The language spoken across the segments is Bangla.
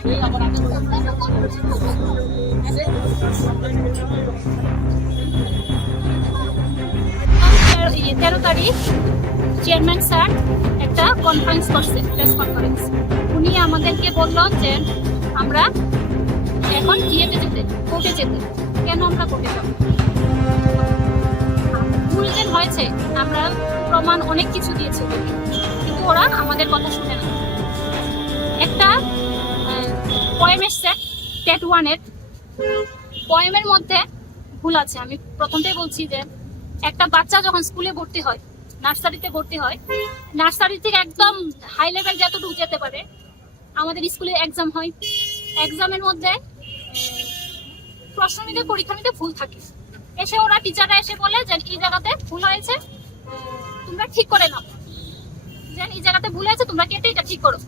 13 তারিখ চেয়ারম্যান স্যার একটা কনফারেন্স করছে, প্রেস কনফারেন্স। উনি আমাদেরকে বললো যে আমরা এখন কোর্টে যেতে। কেন আমরা কোর্টে যাব? ভুল যে হয়েছে, আমরা প্রমাণ অনেক কিছু দিয়েছি, কিন্তু ওরা আমাদের কথা শুনে না। একটা পয়েম এসছে টেট 1-এর, পয়েমের মধ্যে ভুল আছে। আমি প্রথমটাই বলছি যে একটা বাচ্চা যখন স্কুলে ভর্তি হয়, নার্সারিতে ভর্তি হয়, নার্সারি থেকে একদম হাই লেভেল যতটুকু যেতে পারে, আমাদের স্কুলে এক্সাম হয়। এক্সামের মধ্যে প্রশ্ন নিতে, পরীক্ষা নিতে ভুল থাকে। এসে ওরা টিচাররা এসে বলে যে এই জায়গাতে ভুল হয়েছে, তোমরা ঠিক করে নাও। যে এই জায়গাতে ভুল হয়েছে, তোমরা কেটে এটা ঠিক করো।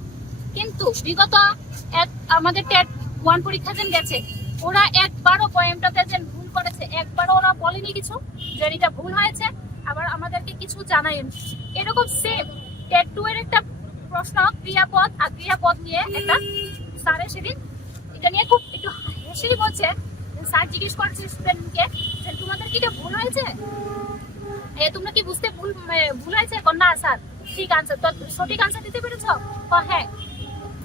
কিন্তু বিগত আমাদের টেট 1 পরীক্ষা যেন গেছে, ওরা একবারও পয়েমটাতে যে ভুল করেছে, একবারও ওরা বলেনি কিছু যে এটা ভুল হয়েছে, আবার আমাদেরকে কিছু জানায়নি। এরকম সেম টেট 2-এর একটা প্রশ্ন ক্রিয়াপদ আর ক্রিয়াপদ নিয়ে একটা স্যারের সেদিন এটা নিয়ে খুব একটু হেসেই বলছে। স্যার জিজ্ঞেস করছে স্টুডেন্টকে যে তোমাদের কি এটা ভুল হয়েছে, তোমরা কি বুঝতে ভুল হয়েছে? না স্যার, ঠিক আনসার, তো সঠিক আনসার দিতে পেরেছ? হ্যাঁ।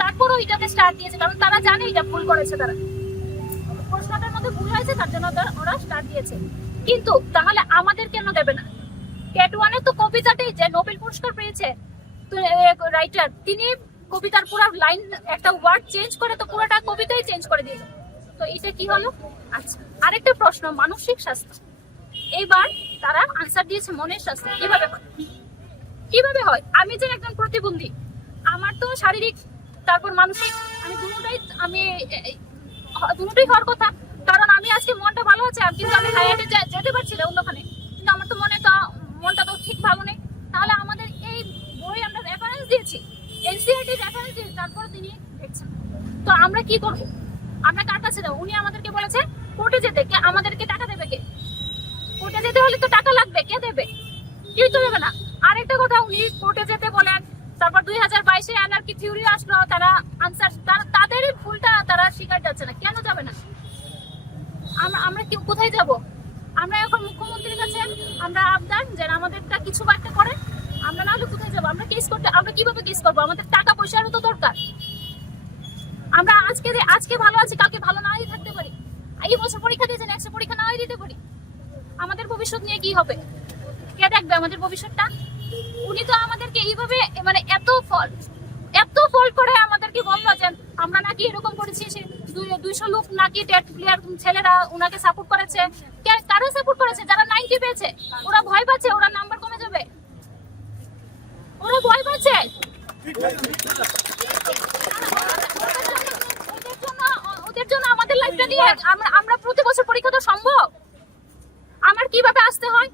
তারপরও এটাতে স্টার দিয়েছে, কারণ তারা জানে এটা ভুল করেছে, তারা প্রশ্নটার মধ্যে ভুল হয়েছে, তার জন্য ওরা স্টার দিয়েছে। কিন্তু তাহলে আমাদের কেন দেবে না? টেট 1-এ তো কবিতাটাই, যে নোবেল পুরস্কার পেয়েছে রাইটার, তিনি কবিতার পুরো লাইন একটা ওয়ার্ড চেঞ্জ করে তো পুরোটা কবিতাই চেঞ্জ করে দিল। তো এটা কি হলো? আচ্ছা, আরেকটা প্রশ্ন, মানসিক স্বাস্থ্য। এইবার তারা আনসার দিয়েছে মনের স্বাস্থ্য। কিভাবে হয়? আমি যে একজন প্রতিবন্ধী, আমার তো শারীরিক তারপর মানসিক, আমি দুটোই হওয়ার কথা। কারণ আমি আজকে মনটা ভালো আছে, কিন্তু আমি হায়াতে যেতে পারছি না অন্যখানে, কিন্তু আমার তো মনটা তো ঠিক ভালো নেই। তাহলে আমাদের এই বই আমরা রেফারেন্স দিয়েছি, এনসিইআরটি রেফারেন্স দিয়েছি, তারপরে তিনি দেখছেন। তো আমরা কি করবো? আমরা কার কাছে যাবো? উনি আমাদেরকে বলেছে কোর্টে যেতে। আমাদেরকে টাকা দেবে কে? কোর্টে যেতে হলে তো টাকা লাগবে, কে দেবে? কেউ তো দেবে না। আরেকটা কথা, উনি কোর্টে যেতে বলেন, তারপর 2022-এ অ্যানার্কি থিওরি আসলো, তারা আনসার, তাদেরই ভুলটা তারা স্বীকার যাচ্ছে না। কেন যাবে না? আমরা কোথায় যাব? আমরা এখন মুখ্যমন্ত্রীর কাছে আমরা আবদার যে আমাদেরটা কিছু একটা করে, আমরা না হলে কোথায় যাবো? আমরা কিভাবে কেস করবো? আমাদের টাকা পয়সারও তো দরকার। আমরা আজকে ভালো আছি, কালকে ভালো নাই থাকতে পারি। এই বছর পরীক্ষা দিয়েছেন, নেক্সট পরীক্ষা নাই দিতে পারি। আমাদের ভবিষ্যৎ নিয়ে কি হবে? কে দেখবে আমাদের ভবিষ্যৎটা? উনি তো আমাদেরকে এইভাবে এত ফল করে আমাদেরকে বললো যে আমরা নাকি এরকম করেছি, 200 লোক নাকি টেট প্লেয়ার ছেলেরা ওনাকে সাপোর্ট করেছে। কারা সাপোর্ট করেছে? যারা 90 পেয়েছে, ওরা ভয় পাচ্ছে, ওরা নাম্বার কমে যাবে, ওরা ভয় পাচ্ছে। ওদের জন্য আমাদের লাইফটা নিয়ে আমরা প্রতি বছর পরীক্ষা তো সম্ভব? আমার কিভাবে আসতে হয়?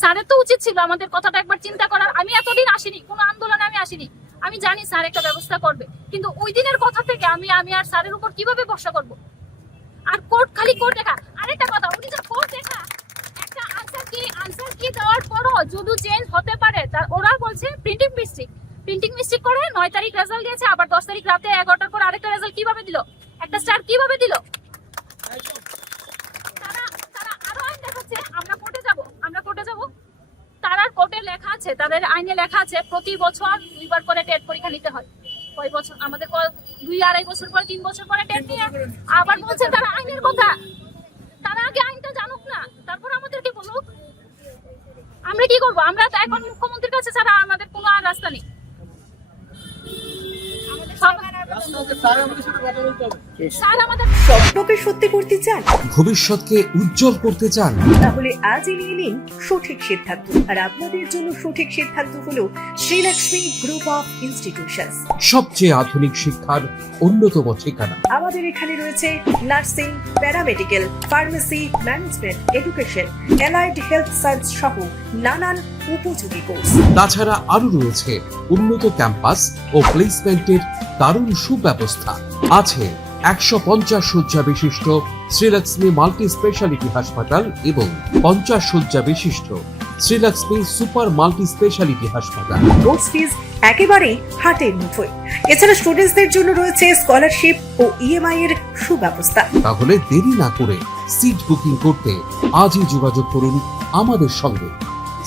স্যারের তো উচিত ছিল আমাদের কথাটা একবার চিন্তা করার। আমি এতদিন আসিনি, কোনো আন্দোলনে আমি আসিনি, আমি জানি স্যার একটা ব্যবস্থা করবে, কিন্তু ওই দিনের কথা থেকে আমি আর স্যারের উপর কিভাবে ভরসা করব? আর খালি কোর্ট দেখা। আরেকটা কথা, উনি যে কোর্ট দেখা, একটা আনসার কি দেওয়ার পরও যদি চেঞ্জ হতে পারে, ওরা বলছে প্রিন্টিং মিস্টেক করে 9 তারিখ রেজাল্ট দিয়েছে, আবার 10 তারিখ রাতে 11টার পর আরেকটা রেজাল্ট কিভাবে দিল? একটা স্টার কিভাবে দিল? তারা আরো আইন দেখাচ্ছে আমরা কোর্টে যাব। তারা কোর্টে লেখা আছে, তাদের আইনে লেখা আছে প্রতি বছর 2বার করে টেট পরীক্ষা নিতে হয়। কয় বছর? আমাদের 2-2.5 বছর পর, 3 বছর পরে টেট নিয়ে আবার বলছে তারা আইনের কথা। তারা আগে আইনটা জানুক না, তারপর আমাদেরকে বলুক। আমরা কি করবো? আমরা তো এখন মুখ্যমন্ত্রীর কাছে ছাড়া আমাদের কোনো আর রাস্তা নেই। স্বপ্নকে সত্যি করতে চান, ভবিষ্যৎকে উজ্জ্বল করতে চান, তাহলে আজই নিয়ে নিন সঠিক সিদ্ধান্ত। আর আপনাদের জন্য সঠিক সিদ্ধান্ত হলো শ্রীলক্ষ্মী গ্রুপ অফ ইনস্টিটিউশনস, সবচেয়ে আধুনিক শিক্ষার অন্যতম ঠিকানা। আমাদের এখানে রয়েছে nursing, paramedical, pharmacy, management, education, allied health science সহ নানান উপযোগী কোর্স। তাছাড়া আরো রয়েছে উন্নত ক্যাম্পাস ও প্লেসমেন্টের দারুণ সুব্যবস্থা। আছে 150 শয্যা বিশিষ্ট শ্রীলক্ষ্মী মাল্টি স্পেশালিটি হাসপাতাল এবং 50 শয্যা বিশিষ্ট শ্রীলক্ষ্মী সুপার মাল্টি স্পেশালিটি হাসপাতাল। কোর্স ফিজ একেবারেই হাতের মুঠোয়। এছাড়া স্টুডেন্টসদের জন্য রয়েছে স্কলারশিপ ও ইএমআই এর সুব্যবস্থা। তাহলে দেরি না করে সিট বুকিং করতে আজই যোগাযোগ করুন আমাদের সঙ্গে।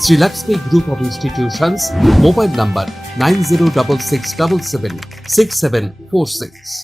Srilakshmi group of institutions, mobile number 9066776746।